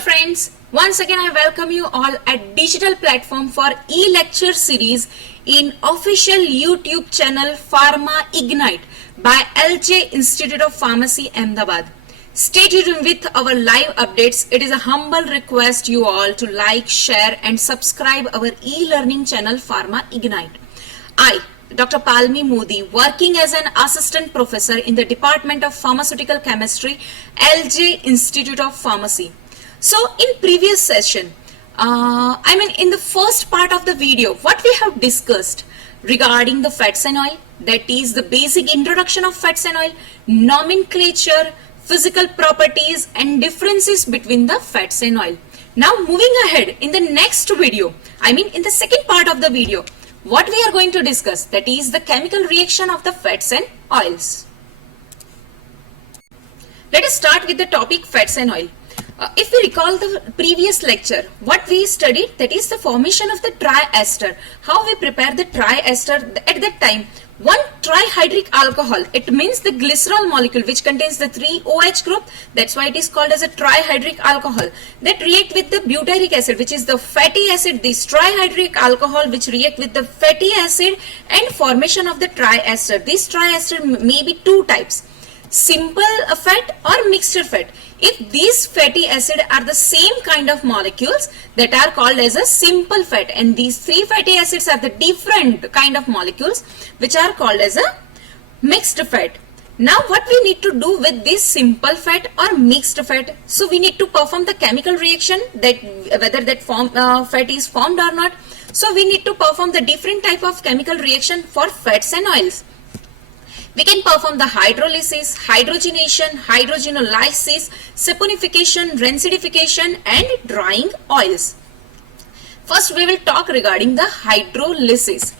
friends, once again I welcome you all at digital platform for e-lecture series in official YouTube channel Pharma Ignite by LJ Institute of Pharmacy Ahmedabad. Stay tuned with our live updates. It is a humble request you all to like, share and subscribe our e-learning channel Pharma Ignite. I, Dr. Palmi Modi, working as an assistant professor in the Department of Pharmaceutical Chemistry, LJ Institute of Pharmacy. So in previous session, in the first part of the video, what we have discussed regarding the fats and oil, that is the basic introduction of fats and oil, nomenclature, physical properties and differences between the fats and oil. Now moving ahead in the next video, in the second part of the video, what we are going to discuss, that is the chemical reaction of the fats and oils. Let us start with the topic fats and oil. If we recall the previous lecture, what we studied, that is the formation of the triester. How we prepare the triester at that time. One trihydric alcohol, it means the glycerol molecule which contains the 3-OH group, that's why it is called as a trihydric alcohol, that react with the butyric acid which is the fatty acid, this trihydric alcohol which react with the fatty acid and formation of the triester. This triester may be two types, simple fat or mixture fat. If these fatty acid are the same kind of molecules, that are called as a simple fat, and these three fatty acids are the different kind of molecules which are called as a mixed fat. Now what we need to do with this simple fat or mixed fat? So we need to perform the chemical reaction, that whether that fat is formed or not. So we need to perform the different type of chemical reaction for fats and oils. We can perform the hydrolysis, hydrogenation, hydrogenolysis, saponification, rancidification and drying oils. First we will talk regarding the hydrolysis.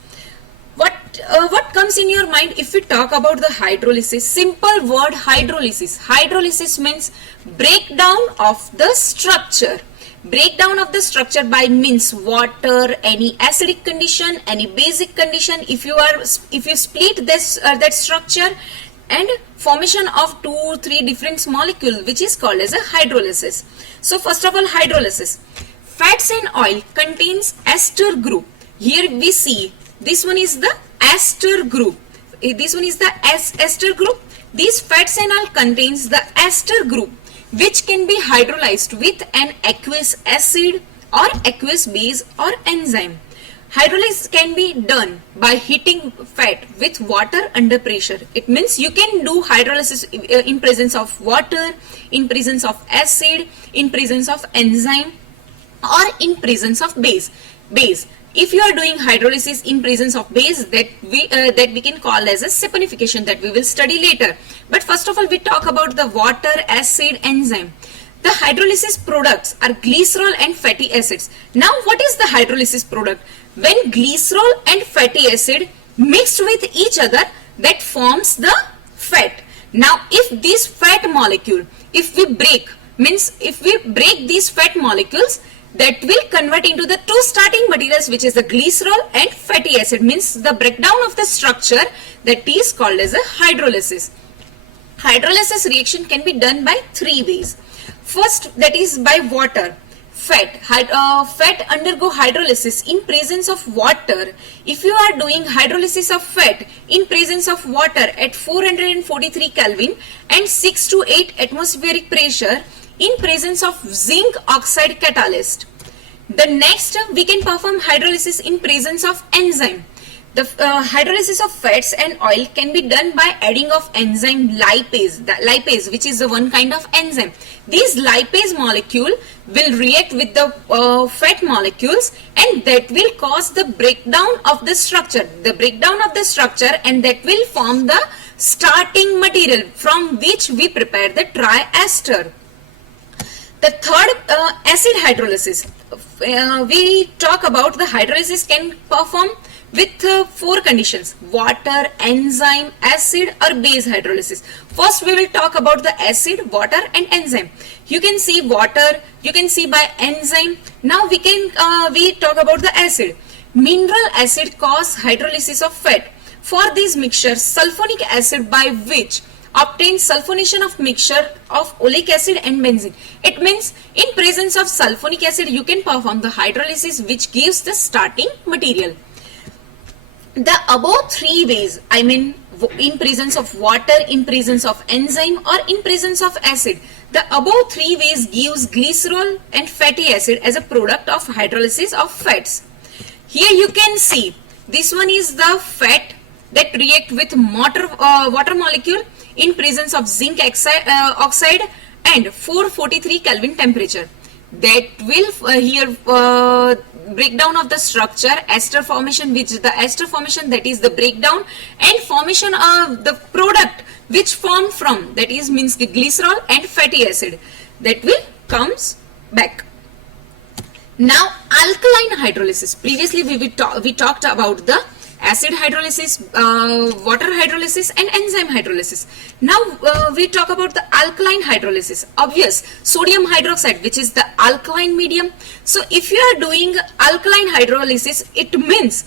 What comes in your mind if we talk about the hydrolysis? Simple word hydrolysis. Hydrolysis means breakdown of the structure. Breakdown of the structure by means water, any acidic condition, any basic condition. If you split this that structure and formation of 2-3 different molecule, which is called as a hydrolysis. So first of all, hydrolysis. Fats and oil contains ester group. Here we see this one is the ester group. This one is the ester group. These fats and oil contains the ester group, which can be hydrolyzed with an aqueous acid or aqueous base or enzyme. Hydrolysis can be done by heating fat with water under pressure. It means you can do hydrolysis in presence of water, in presence of acid, in presence of enzyme or in presence of base. If you are doing hydrolysis in presence of base, that we can call as a saponification, that we will study later. But first of all, we talk about the water, acid, enzyme. The hydrolysis products are glycerol and fatty acids. Now what is the hydrolysis product? When glycerol and fatty acid mixed with each other, that forms the fat. Now if this fat molecule, if we break these fat molecules, that will convert into the two starting materials, which is the glycerol and fatty acid, means the breakdown of the structure, that is called as a hydrolysis. Hydrolysis reaction can be done by three ways. First, that is by water. Fat undergo hydrolysis in presence of water. If you are doing hydrolysis of fat in presence of water at 443 Kelvin and 6 to 8 atmospheric pressure, in presence of zinc oxide catalyst. The next, we can perform hydrolysis in presence of enzyme. The hydrolysis of fats and oil can be done by adding of enzyme lipase, which is the one kind of enzyme. This lipase molecule will react with the fat molecules, and that will cause the breakdown of the structure. And that will form the starting material from which we prepare the triester. The third, acid hydrolysis. We talk about the hydrolysis can perform with 4 conditions: water, enzyme, acid or base hydrolysis. First we will talk about the acid, water and enzyme. You can see water, you can see by enzyme. Now we talk about the acid. Mineral acid cause hydrolysis of fat. For this mixture, sulfonic acid by which obtains sulfonation of mixture of oleic acid and benzene. It means in presence of sulfonic acid you can perform the hydrolysis which gives the starting material. The above three ways, I mean in presence of water, in presence of enzyme or in presence of acid, the above three ways gives glycerol and fatty acid as a product of hydrolysis of fats. Here you can see this one is the fat that react with water molecule in presence of zinc oxide and 443 Kelvin temperature. That will here breakdown of the structure, ester formation, which is the ester formation, that is the breakdown, and formation of the product which formed from, that is means glycerol and fatty acid, that will comes back. Now alkaline hydrolysis. Previously we talked about the acid hydrolysis, water hydrolysis and enzyme hydrolysis. Now we talk about the alkaline hydrolysis. Obvious, sodium hydroxide, which is the alkaline medium. So if you are doing alkaline hydrolysis, it means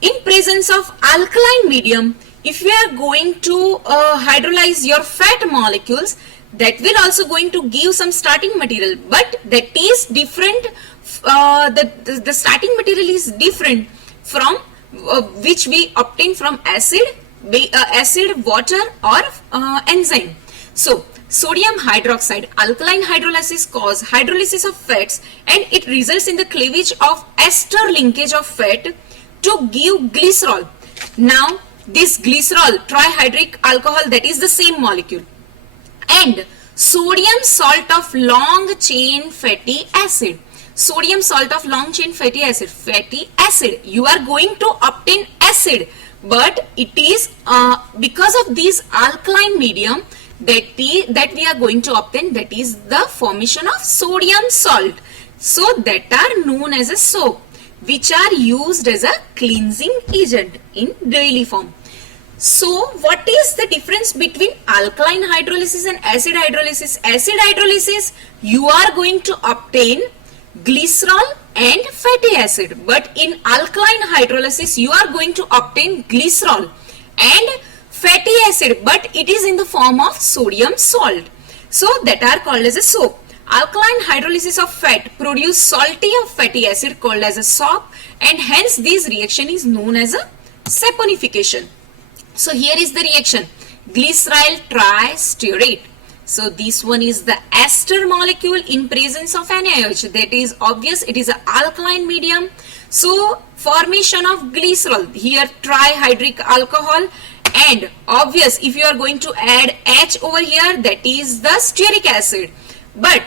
in presence of alkaline medium, if you are going to hydrolyze your fat molecules, that will also going to give some starting material, but that is different. The starting material is different from which we obtain from acid, water or enzyme. So sodium hydroxide, alkaline hydrolysis cause hydrolysis of fats and it results in the cleavage of ester linkage of fat to give glycerol. Now this glycerol, trihydric alcohol, that is the same molecule, and sodium salt of long chain fatty acid. Sodium salt of long chain fatty acid, you are going to obtain acid, but it is because of this alkaline medium that we are going to obtain, that is the formation of sodium salt. So that are known as a soap, which are used as a cleansing agent in daily form. So what is the difference between alkaline hydrolysis and acid hydrolysis? Acid hydrolysis, you are going to obtain glycerol and fatty acid, but in alkaline hydrolysis you are going to obtain glycerol and fatty acid, but it is in the form of sodium salt. So that are called as a soap. Alkaline hydrolysis of fat produce salty of fatty acid called as a soap, and hence this reaction is known as a saponification. So here is the reaction, glyceryl tristearate. So this one is the ester molecule in presence of NaOH. That is obvious, it is an alkaline medium. So formation of glycerol, here trihydric alcohol, and obvious if you are going to add H over here, that is the stearic acid. But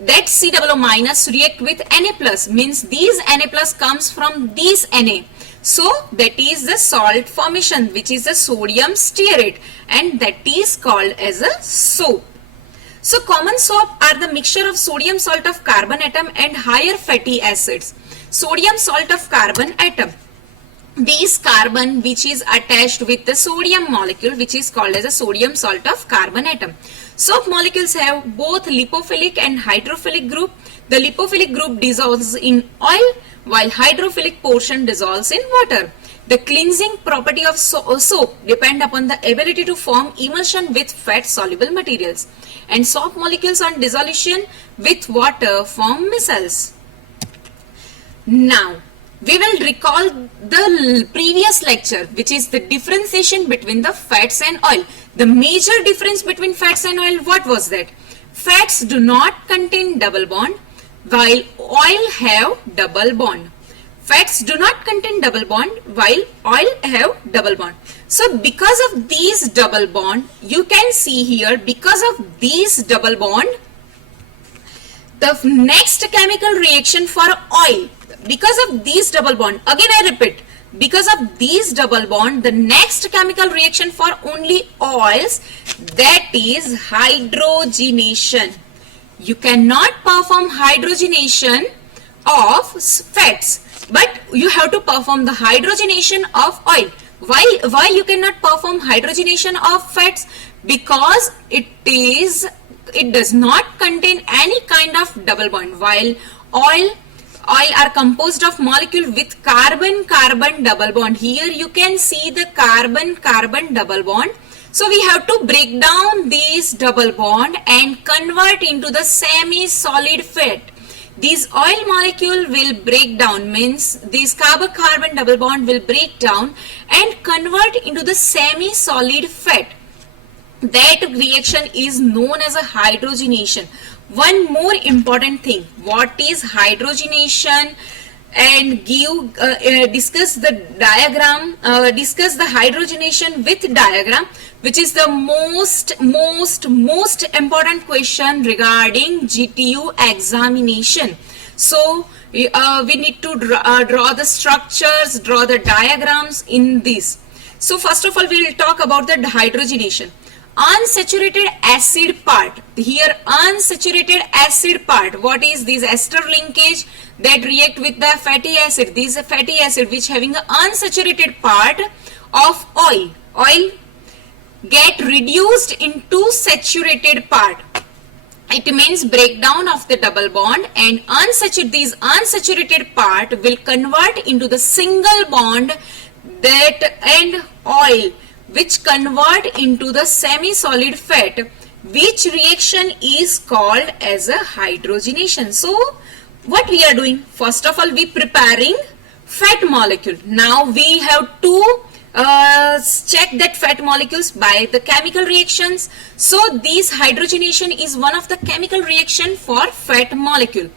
that COO minus react with Na plus, means these Na plus comes from this Na. So that is the salt formation, which is the sodium stearate, and that is called as a soap. So common soap are the mixture of sodium salt of carbon atom and higher fatty acids. Sodium salt of carbon atom, this carbon which is attached with the sodium molecule, which is called as a sodium salt of carbon atom. Soap molecules have both lipophilic and hydrophilic group. The lipophilic group dissolves in oil while hydrophilic portion dissolves in water. The cleansing property of soap depend upon the ability to form emulsion with fat soluble materials, and soap molecules on dissolution with water form micelles. Now we will recall the previous lecture, which is the differentiation between the fats and oil. The major difference between fats and oil, what was that? Fats do not contain double bond while oil have double bond. Fats do not contain double bond while oil have double bond. So because of these double bond, you can see here, because of these double bond, the next chemical reaction for oil, because of these double bond, again I repeat, because of these double bond, the next chemical reaction for only oils, that is hydrogenation. You cannot perform hydrogenation of fats, but you have to perform the hydrogenation of oil. Why you cannot perform hydrogenation of fats? Because it does not contain any kind of double bond, while oil are composed of molecule with carbon-carbon double bond. Here you can see the carbon-carbon double bond. So we have to break down this double bond and convert into the semi-solid fat. This oil molecule will break down, means this carbon-carbon double bond will break down and convert into the semi-solid fat. That reaction is known as a hydrogenation. One more important thing, what is hydrogenation? And discuss the diagram, discuss the hydrogenation with diagram, which is the most important question regarding GTU examination. So we need to draw the structures, draw the diagrams in this. So first of all, we will talk about the hydrogenation. Unsaturated acid part. Here unsaturated acid part, what is this? Ester linkage that react with the fatty acid. This is a fatty acid which having an unsaturated part of oil. Oil get reduced into saturated part. It means breakdown of the double bond, and this unsaturated part will convert into the single bond that and oil, which convert into the semi-solid fat, which reaction is called as a hydrogenation. So what we are doing? First of all, we preparing fat molecule. Now we have to check that fat molecules by the chemical reactions. So this hydrogenation is one of the chemical reaction for fat molecule.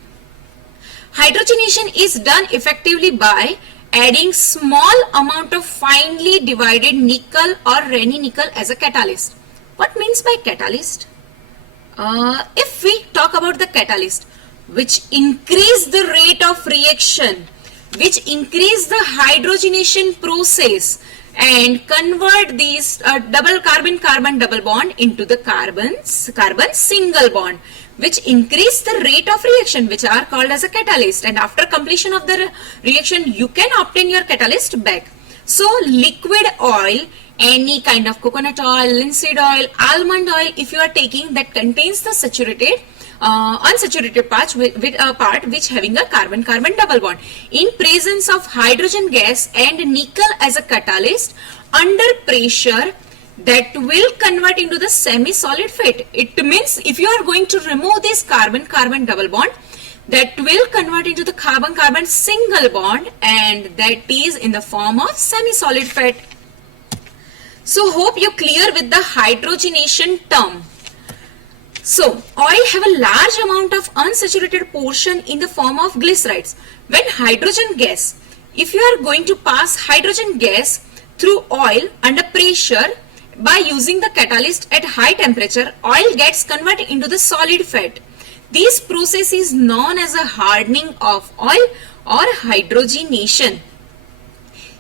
Hydrogenation is done effectively by adding small amount of finely divided nickel or Raney nickel as a catalyst. What means by catalyst? If we talk about the catalyst, which increase the rate of reaction, which increase the hydrogenation process and convert these double carbon-carbon double bond into the carbon single bond, which increase the rate of reaction, which are called as a catalyst, and after completion of the reaction you can obtain your catalyst back. So liquid oil, any kind of coconut oil, linseed oil, almond oil, if you are taking, that contains the saturated unsaturated part with a part which having a carbon-carbon double bond, in presence of hydrogen gas and nickel as a catalyst, under pressure that will convert into the semi-solid fat. It means if you are going to remove this carbon-carbon double bond, that will convert into the carbon-carbon single bond, and that is in the form of semi-solid fat. So hope you clear with the hydrogenation term. So oil have a large amount of unsaturated portion in the form of glycerides. When hydrogen gas, if you are going to pass hydrogen gas through oil under pressure by using the catalyst at high temperature, oil gets converted into the solid fat. This process is known as a hardening of oil or hydrogenation.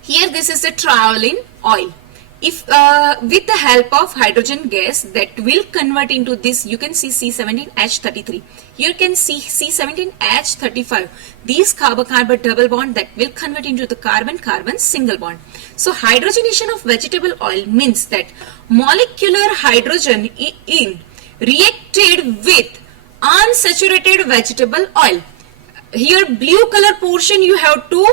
Here this is a traveling oil. If with the help of hydrogen gas that will convert into this, you can see C17H33. Here you can see C17H35. These carbon-carbon double bond that will convert into the carbon-carbon single bond. So hydrogenation of vegetable oil means that molecular hydrogen in reacted with unsaturated vegetable oil. Here blue color portion you have to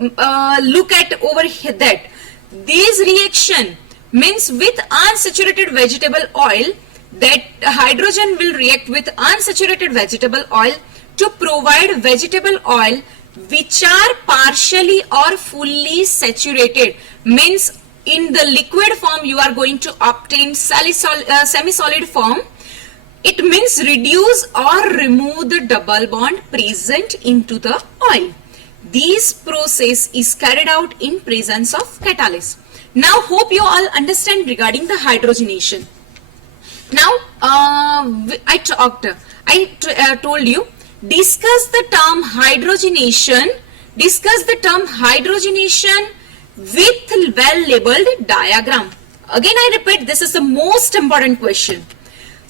look at over here, that this reaction means with unsaturated vegetable oil, that hydrogen will react with unsaturated vegetable oil to provide vegetable oil which are partially or fully saturated. Means in the liquid form you are going to obtain semi-solid form. It means reduce or remove the double bond present into the oil. This process is carried out in presence of catalyst. Now hope you all understand regarding the hydrogenation. Now I told you, discuss the term hydrogenation with well labeled diagram. Again I repeat, this is the most important question.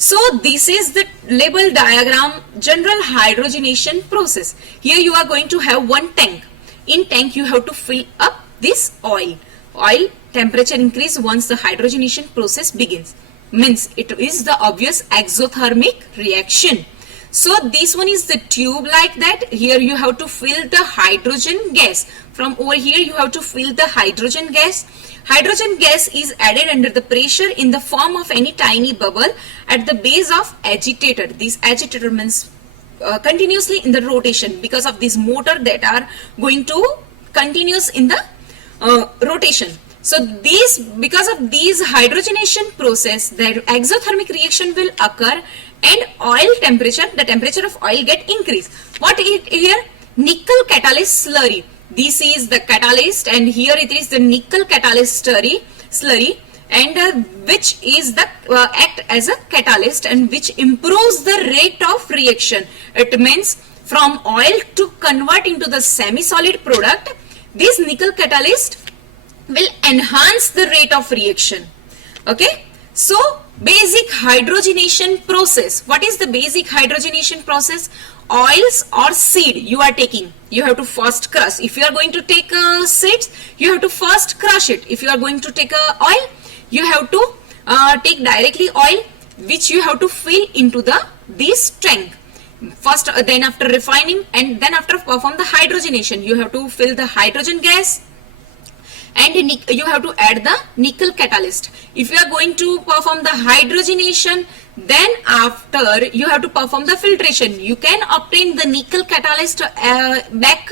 So this is the label diagram, general hydrogenation process. Here you are going to have one tank. In tank you have to fill up this oil. Oil temperature increase once the hydrogenation process begins. Means it is the obvious exothermic reaction. So this one is the tube like that. Here you have to fill the hydrogen gas. From over here you have to fill the hydrogen gas. Hydrogen gas is added under the pressure in the form of any tiny bubble at the base of agitator. This agitator means continuously in the rotation, because of this motor that are going to continuous in the rotation. So these, because of these hydrogenation process, the exothermic reaction will occur and oil temperature, the temperature of oil get increased. What is here? Nickel catalyst slurry. This is the catalyst, and here it is the nickel catalyst slurry, and which is the act as a catalyst and which improves the rate of reaction. It means from oil to convert into the semi-solid product, this nickel catalyst will enhance the rate of reaction. Okay, so basic hydrogenation process. What is the basic hydrogenation process? Oils or seed you are taking, you have to first crush. If you are going to take seeds, you have to first crush it. If you are going to take oil, you have to take directly oil, which you have to fill into this tank. First, then after refining, and then after perform the hydrogenation, you have to fill the hydrogen gas, and you have to add the nickel catalyst. If you are going to perform the hydrogenation, then after you have to perform the filtration. You can obtain the nickel catalyst back,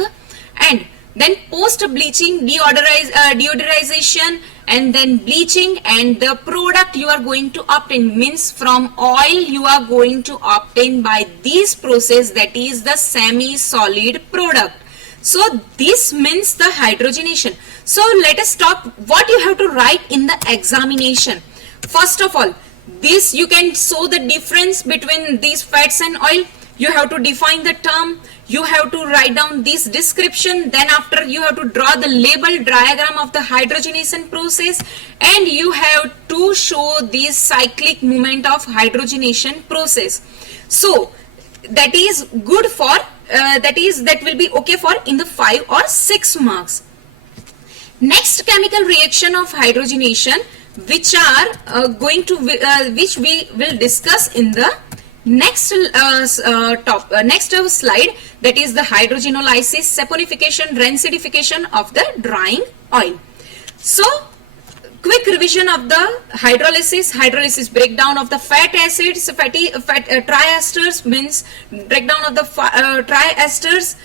and then post bleaching, deodorization, and then bleaching, and the product you are going to obtain means from oil you are going to obtain by this process, that is the semi-solid product. So this means the hydrogenation. So let us talk what you have to write in the examination. First of all, this you can show the difference between these fats and oil. You have to define the term. You have to write down this description. Then after you have to draw the label diagram of the hydrogenation process, and you have to show this cyclic movement of hydrogenation process. So that is good for that will be okay for in the 5 or 6 marks. Next chemical reaction of hydrogenation, which are which we will discuss in the next slide, that is the hydrogenolysis, saponification, rancidification of the drying oil. So quick revision of the hydrolysis breakdown of the fat acids, triesters means breakdown of the triesters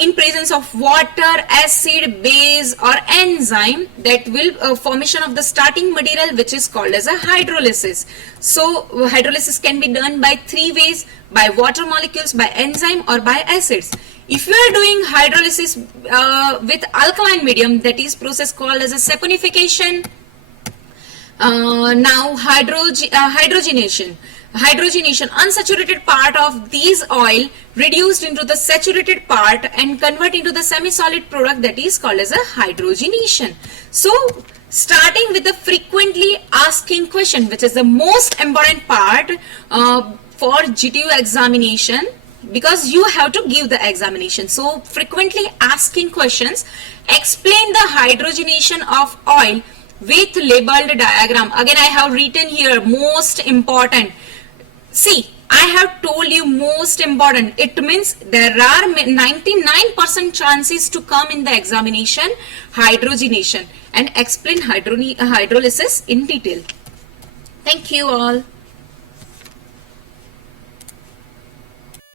in presence of water, acid, base or enzyme, that will formation of the starting material, which is called as a hydrolysis. So hydrolysis can be done by 3 ways: by water molecules, by enzyme or by acids. If you are doing hydrolysis with alkaline medium, that is process called as a saponification. Now hydrogenation, unsaturated part of these oil reduced into the saturated part and convert into the semi-solid product, that is called as a hydrogenation. So starting with the frequently asking question, which is the most important part for GTU examination, because you have to give the examination. So frequently asking questions, explain the hydrogenation of oil with labeled diagram. Again, I have written here most important. See, I have told you most important. It means there are 99% chances to come in the examination hydrogenation, and explain hydrolysis in detail. Thank you all.